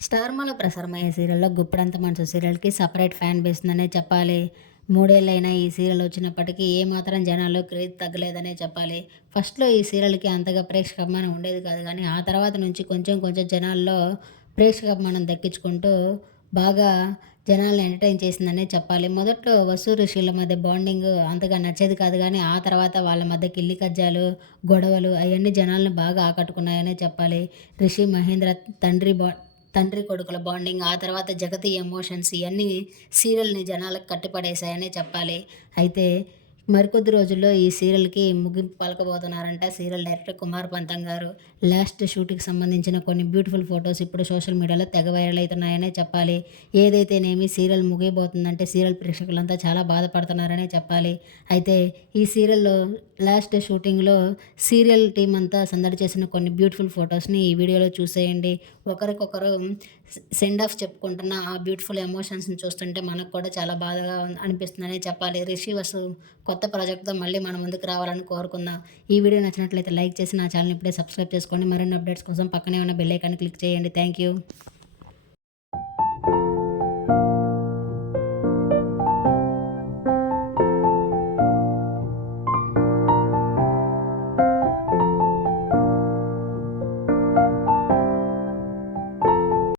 స్టార్మాలో ప్రసారమయ్యే సీరియల్‌లో 'గుప్పెడంత మనసు' సీరియల్‌కి సెపరేట్ ఫ్యాన్ బేస్ ఉందనే చెప్పాలి. 3 ఏళ్లైనా ఈ సీరియల్ వచ్చినప్పటికీ ఏమాత్రం జనాల్లో క్రేజ్ తగ్గలేదనే చెప్పాలి. ఫస్ట్‌లో ఈ సీరియల్‌కి అంతగా ప్రేక్షకాభిమానం ఉండేది కాదు గానీ, ఆ తర్వాత నుంచి కొంచెం కొంచెం జనాల్లో ప్రేక్షకాభిమానం దక్కించుకుంటూ బాగా జనాల్ని ఎంటర్‌టైన్ చేసిందనే చెప్పాలి. మొదట్లో వసు, రిషిల మధ్య బాండింగ్ అంతగా నచ్చేది కాదు గానీ, ఆ తర్వాత వాళ్ళ మధ్య కిల్లి కజ్జాలు, గొడవలు అయన్నీ జనాల్ని బాగా ఆకట్టుకున్నాయనే చెప్పాలి. రిషి, మహేంద్ర తండ్రి కొడుకుల బాండింగ్, ఆ తర్వాత జగతి ఎమోషన్స్ ఇయన్నీ సీరియల్‌ని జనాలకు కట్టిపడేశాయనే చెప్పాలి. అయితే మరికొద్ది రోజుల్లో ఈ సీరియల్‌కి ముగింపు పలకబోతున్నారంట సీరియల్ డైరెక్టర్ కుమార్ పంతం గారు. లాస్ట్ షూట్‌కి సంబంధించిన కొన్ని బ్యూటిఫుల్ ఫోటోస్ ఇప్పుడు సోషల్ మీడియాలో తెగ వైరల్ అయితున్నాయనే చెప్పాలి. ఏదైతేనేమి సీరియల్ ముగియబోతుందంటే సీరియల్ ప్రేక్షకులంతా చాలా బాధపడుతున్నారనే చెప్పాలి. అయితే ఈ సీరియల్‌లో లాస్ట్ షూటింగ్‌లో సీరియల్ టీమ్ అంతా సందడి చేసిన కొన్ని బ్యూటిఫుల్ ఫోటోస్‌ని ఈ వీడియోలో చూసేయండి. ఒకరికొకరు సెండ్ ఆఫ్ చెప్పుకుంటున్న ఆ బ్యూటిఫుల్ ఎమోషన్స్‌ని చూస్తుంటే మనకు కూడా చాలా బాధగా అనిపిస్తుందనే చెప్పాలి. 'రిషి వసు' కొత్త ప్రాజెక్ట్‌తో మళ్ళీ మన ముందుకు రావాలని కోరుకుందాం. ఈ వీడియో నచ్చినట్లయితే లైక్ చేసి నా ఛానెల్‌ని ఇప్పుడే సబ్స్క్రైబ్ చేసుకోండి. మరిన్ని అప్డేట్స్ కోసం పక్కనే ఉన్న బెల్ ఐకాన్ క్లిక్ చేయండి. Thank you.